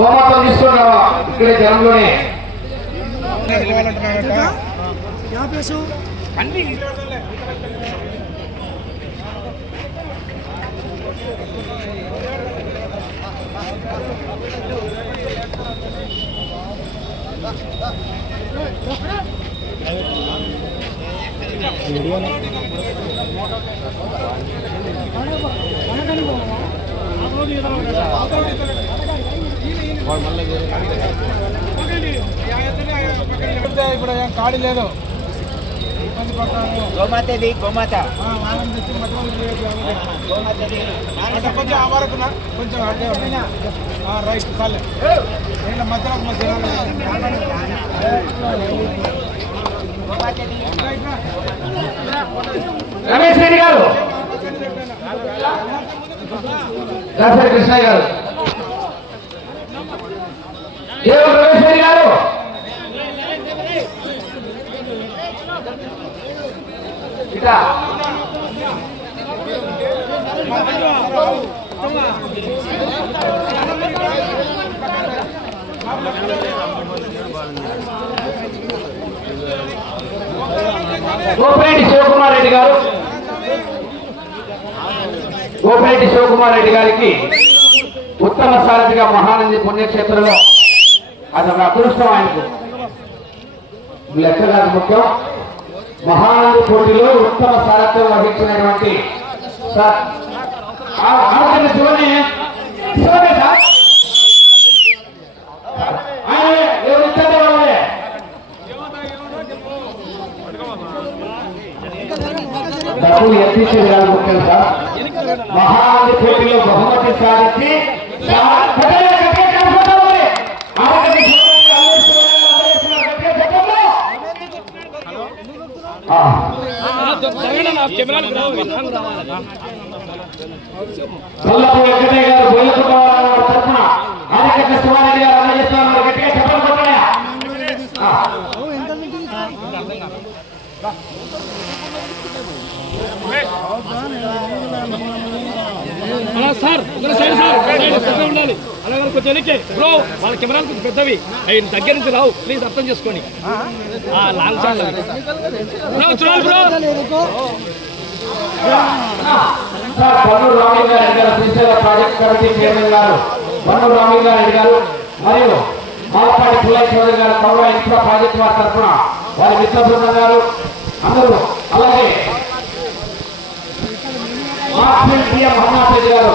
బహుమతం తీసుకున్నావా ఇక్కడే జనంలోనే. వీడియో ఇప్పుడు కాడి లేదు ఇబ్బంది గోమాతది గోమాత కొంచెం ఆ కొంచెం అట్టే రైట్ చాలే నేను మధ్యలో రమేష్ రెడ్డి గారు. కృష్ణ గారు. గారు ఇట్లా గోపిరెడ్డి శివకుమార్ రెడ్డి గారు. గోపిరెడ్డి శివకుమార్ రెడ్డి గారికి ఉత్తమ సారథిగా మహానంది పుణ్యక్షేత్రంలో అది ఒక అదృష్టం ఆయనకు. లెక్క కాదు ముఖ్యం. మహానంది పోటీలో ఉత్తమ సారథ్యం వహించినటువంటి సార్ శివనే. సార్. డబ్బులు ఎత్తించే కాదు ముఖ్యం సార్. మహానంది పోటీలో బహుమతి సాధించి తరఫున శివారెడ్డి గారు అందజేస్తున్నారు. అలాగే బ్రో వాళ్ళ కెమెరాలు కొంచెం పెద్దవి అవి దగ్గర నుంచి రావు ప్లీజ్ అర్థం చేసుకోండి ఆ లాంగ్ షాట్ బ్రో చూడాలి బ్రో గారు ప్రాజెక్ట్ కమిటీ చైర్మన్ గారు గారు మరియు మాలపాటి పుల్లయ్య గారు కౌర ఇన్ఫ్రా ప్రాజెక్ట్ వారి తరఫున వారి మిత్ర బృందం గారు అందరూ అలాగే మార్పిల్ గారు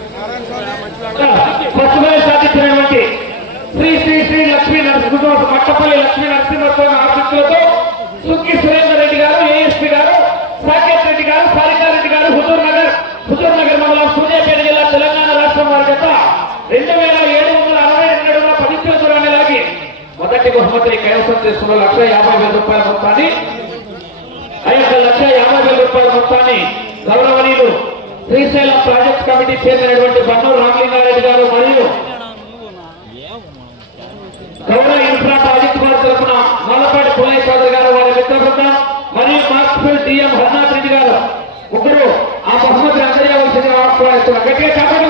ఉన్నావు? ఏం సాధించినటువంటి శ్రీ శ్రీ శ్రీ లక్ష్మీ నరసింహ మట్టపల్లి లక్ష్మీ నరసింహస్వామి ఆశీస్సులతో సుక్కి సురేందర్ రెడ్డి గారు ఏఎస్పీ గారు సాకేత్ రెడ్డి గారు సారికారెడ్డి గారు హుజూర్ నగర్ హుజూర్ నగర్ మండలం సూర్యాపేట జిల్లా తెలంగాణ రాష్ట్రం వారి చేత రెండు వేల ఏడు వందల అరవై రెండు అడుగుల పదిత్య దూరాన్ని లాగి మొదటి బహుమతిని కైవసం చేసుకున్న లక్ష యాభై వేల రూపాయల మొత్తాన్ని ఆ యొక్క లక్ష యాభై వేల రూపాయల మొత్తాన్ని గౌరవనీయులు శ్రీశైలం ప్రాజెక్ట్ కమిటీ చేసినటువంటి బన్నూరు రామలింగారెడ్డి గారు మరియు గౌరవ ఇన్ఫ్రా ప్రాజెక్ట్ వారి తరఫున మల్లపాటి పుల్లయ్య చౌదరి గారు వారి మిత్ర బృందం మరియు మార్క్స్ఫిల్ డిఎం హర్నాథ్ రెడ్డి గారు. ముగ్గురు ఆ బహుమతిని అందజేయవలసిందిగా ఆహ్వానిస్తున్నారు గట్టిగా చెప్పండి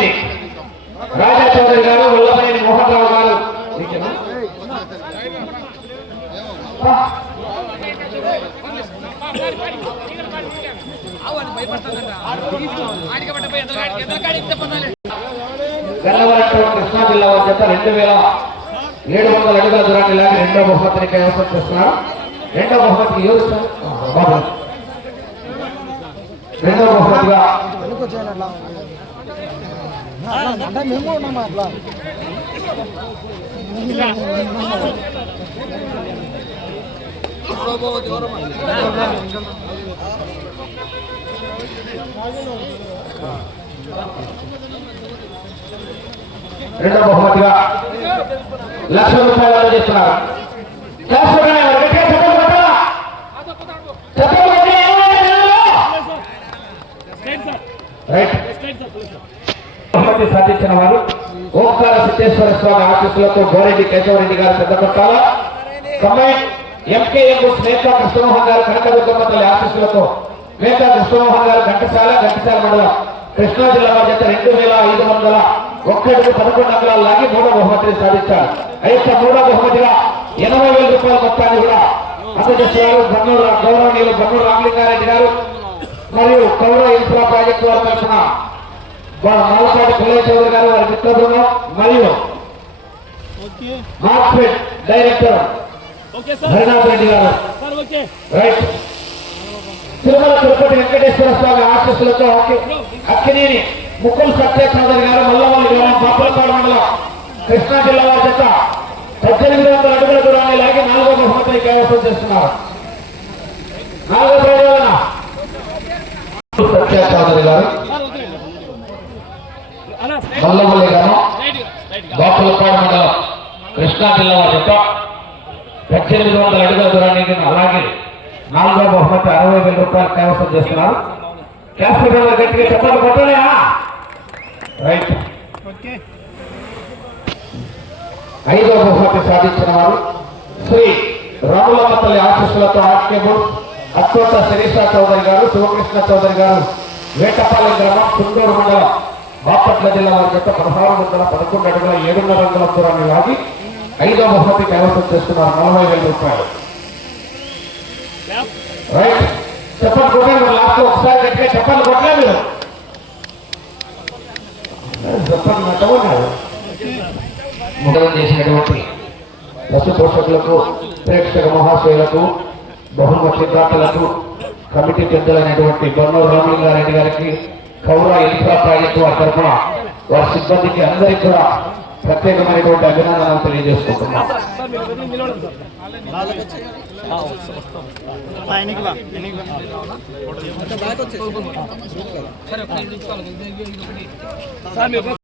కాసర్నేని రాజా చౌదరి గారు వల్లభనేని మోహన్ రావు గారు. గన్నవరం కృష్ణా జిల్లా వారి చేత రెండు వేల ఏడు వందల అడుగుల దూరాన్ని లాగి రెండో బహుమతిని కైవసం చేస్తున్నారు. రెండో బహుమతికి ఎవరు రెండో బహుమతిగా అంటే మేము ఉన్నామా అట్లా రెండో బహుమతిగా లక్ష రూపాయలు అందజేస్తున్నారు రైట్. బహుమతి సాధించిన వారు ఓంకార సిద్ధేశ్వర స్వామి ఆశీస్సులతో గోరెడ్డి కేశవరెడ్డి గారు పెద్దపట్టాల కమ్మాయి ఎంకేఎం మేకా కృష్ణమోహన్ గారు కనకదుర్గమ్మ తల్లి ఆశీస్సులతో మేకా కృష్ణమోహన్ గారు ఘంటసాల ఘంటసాల మండలం కృష్ణా జిల్లా మధ్య రెండు వేల ఐదు వందల ఒక్కటికి పదకొండు అంగళాలు లాగి మూడో బహుమతిని సాధించారు. అయితే మూడో బహుమతిగా ఎనభై వేల రూపాయల మొత్తాన్ని కూడా అందజేస్తున్నారు బన్నూరు గౌరవనీయులు బన్నూరు రామలింగారెడ్డి గారు. మరియు కౌర ఇన్ఫ్రా ప్రాజెక్టు వారి తరఫున మాలపాటి పుల్లయ్య చౌదరి గారు వారి మిత్ర బృందం మరియు మార్కెట్ డైరెక్టర్ హరినాథ్ రెడ్డి గారు. రైట్. తిరుమల తిరుపతి వెంకటేశ్వర స్వామి ఆశీస్సులతో అక్కి- అక్కినేని ముక్కుల సత్య చౌదరి గారు మల్లవల్లి గ్రామం బాపులపాడు మండలం కృష్ణా జిల్లా వారి చేత పద్దెనిమిది వందల అడుగుల దూరాన్ని లాగి నాలుగో బహుమతిని కైవసం చేస్తున్నారు. నాలుగో ప్రయోజన సత్య చౌదరి గారు sir okay straight straight Bapulapadu మండలం. కృష్ణా జిల్లా వారి యొక్క పద్దెనిమిది వందల అడుగుల దూరాన్ని అలాగే నాలుగో బహుమతి అరవై వేల రూపాయలు కైవసం చేస్తున్నారు క్యాపిటల్ గట్టిగా చెప్పాలి కొట్టలేదా? రైట్ ఐదో బహుమతి సాధించిన వారు శ్రీ రాములమ్మ తల్లి ఆశీస్సులతో ఆర్కేబుల్ అత్తోట శిరీష చౌదరి గారు శివకృష్ణ చౌదరి గారు వేటపాలెం గ్రామం కుంటూరు మండలం. బాపట్ల జిల్లా వారి యొక్క పదహారు వందల పదకొండు అడుగుల ఏడున్నర అంగుల దూరాన్ని లాగి ఐదో బహుమతి కైవసం చేస్తున్నారు నలభై వేల రూపాయలు. రైట్. చెప్పండి కొట్టారు లాస్ట్ ఒకసారి గట్టిగా చెప్పండి కొట్టలే మీరు. చెప్పండి నచ్చమన్నారు ముఖం చేసినటువంటి పశు పోషకులకు ప్రేక్షక మహాశయులకు బహుమతి దాతలకు కమిటీ పెద్దలైనటువంటి బొన్నూరు రామలింగారెడ్డి గారికి కౌర ఇన్ఫ్రా ప్రాజెక్టు వారి తరఫున వారి సిబ్బందికి అందరికీ కూడా ప్రత్యేకమైనటువంటి అభినందనలు తెలియజేసుకుంటున్నాం. సార్